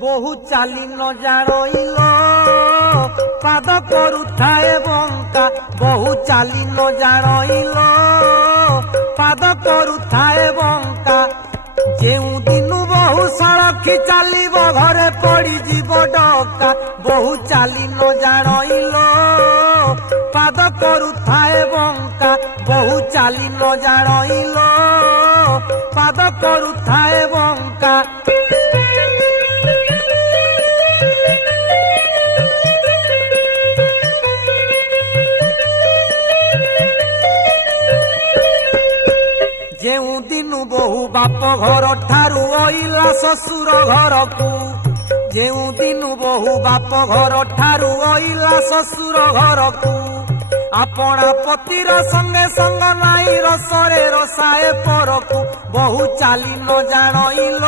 বহু চালি ন জানইল পাদ করুথায়ে বঙ্কা বহু চালি ন জানইল পাদ করুথায়ে বঙ্কা যেউ দিনু বহু সড়কি চালিব ঘরে পড়ি যাব ডকা বহু চালি ন জানইল পাদ করুথায়ে বঙ্কা বহু চালি ন জানইল পাদ করুথায়ে বঙ্কা যেউ দিনু বহু বাপ ঘর ঠারু অইলা শ্বশুর ঘরকু যেউ দিনু বহু বাপ ঘর ঠারু অইলা শ্বশুর ঘরকু আপনা পতির সঙ্গে সঙ্গ নাই রসরে রসায়ে পরকু বহু চালি ন জানইল